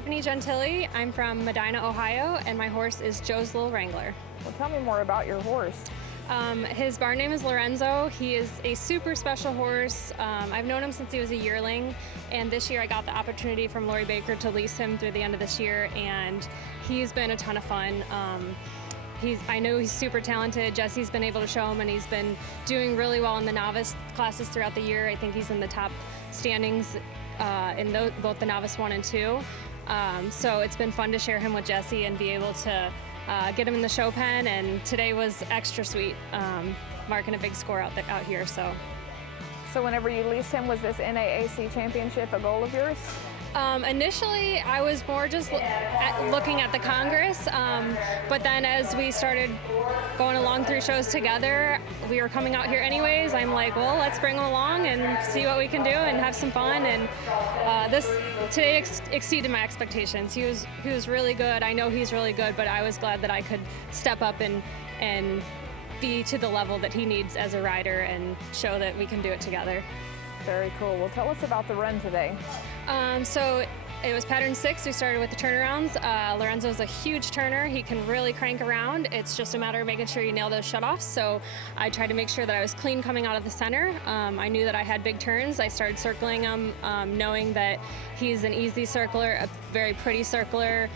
Stephanie Gentile. I'm from Medina, Ohio, and my horse is Joe's Little Wrangler. Well, tell me more about your horse. His barn name is Lorenzo. He is a super special horse. I've known him since he was a yearling, and this year I got the opportunity from Lori Baker to lease him through the end of this year, and he's been a ton of fun. I know he's super talented. Jesse's been able to show him, and he's been doing really well in the novice classes throughout the year. I think he's in the top standings in both the novice 1 and 2. So it's been fun to share him with Jesse and be able to get him in the show pen, and today was extra sweet, marking a big score out here. So whenever you leased him, was this NAAC championship a goal of yours? Initially, I was more just looking at the Congress, but then as we started going along through shows together, we were coming out here anyways. I'm like, well, let's bring him along and see what we can do and have some fun. And this today exceeded my expectations. He was really good. I know he's really good, but I was glad that I could step up and be to the level that he needs as a rider and show that we can do it together. Very cool. Well, tell us about the run today. So it was pattern 6. We started with the turnarounds. Lorenzo's a huge turner. He can really crank around. It's just a matter of making sure you nail those shutoffs. So I tried to make sure that I was clean coming out of the center. I knew that I had big turns. I started circling him, knowing that he's an easy circler, a very pretty circler.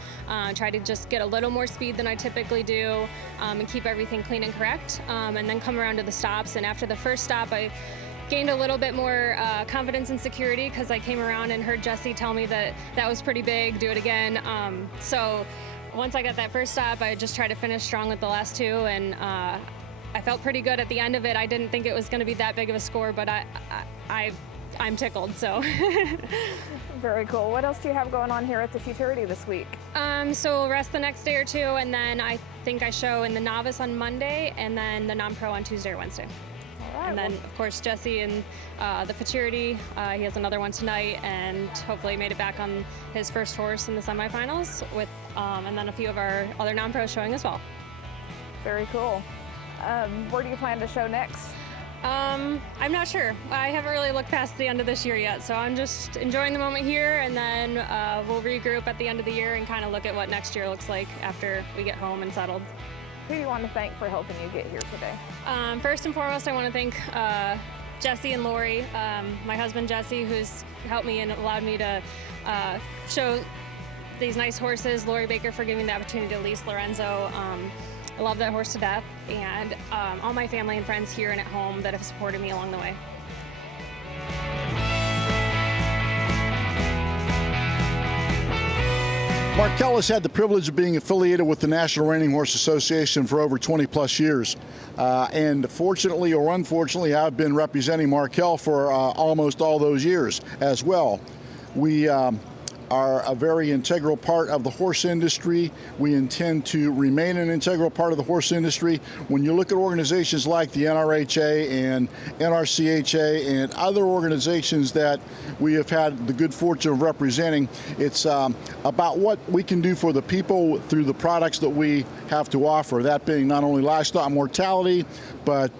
Tried to just get a little more speed than I typically do, and keep everything clean and correct. And then come around to the stops. And after the first stop, I gained a little bit more confidence and security because I came around and heard Jesse tell me that was pretty big, do it again. So once I got that first stop, I just tried to finish strong with the last 2, and I felt pretty good at the end of it. I didn't think it was going to be that big of a score, but I'm tickled, so. Very cool. What else do you have going on here at the Futurity this week? So we'll rest the next day or 2, and then I think I show in the novice on Monday, and then the non-pro on Tuesday or Wednesday. And then, of course, Jesse and the Futurity, he has another one tonight, and hopefully made it back on his first horse in the semifinals, and then a few of our other non-pros showing as well. Very cool. Where do you plan to show next? I'm not sure. I haven't really looked past the end of this year yet, so I'm just enjoying the moment here, and then we'll regroup at the end of the year and kind of look at what next year looks like after we get home and settled. Who do you want to thank for helping you get here today? First and foremost, I want to thank Jesse and Lori, my husband Jesse, who's helped me and allowed me to show these nice horses. Lori Baker for giving me the opportunity to lease Lorenzo. I love that horse to death, and all my family and friends here and at home that have supported me along the way. Markel has had the privilege of being affiliated with the National Reining Horse Association for over 20 plus years. And fortunately or unfortunately, I've been representing Markel for almost all those years as well. We are a very integral part of the horse industry. We intend to remain an integral part of the horse industry. When you look at organizations like the NRHA and NRCHA and other organizations that we have had the good fortune of representing, it's about what we can do for the people through the products that we have to offer, that being not only livestock mortality, but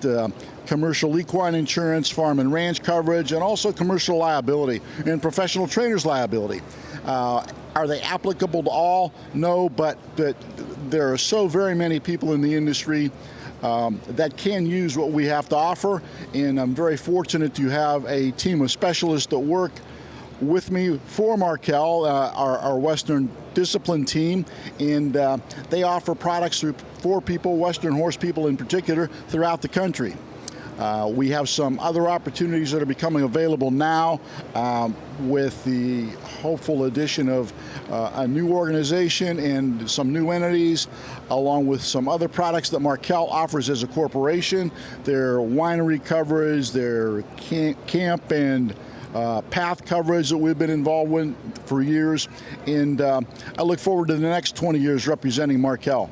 commercial equine insurance, farm and ranch coverage, and also commercial liability and professional trainers liability. Are they applicable to all? No, but there are so very many people in the industry that can use what we have to offer, and I'm very fortunate to have a team of specialists that work with me for Markel, our Western discipline team, and they offer products for people, Western horse people in particular, throughout the country. We have some other opportunities that are becoming available now with the hopeful addition of a new organization and some new entities, along with some other products that Markel offers as a corporation. Their winery coverage, their camp and path coverage that we've been involved with for years. And I look forward to the next 20 years representing Markel.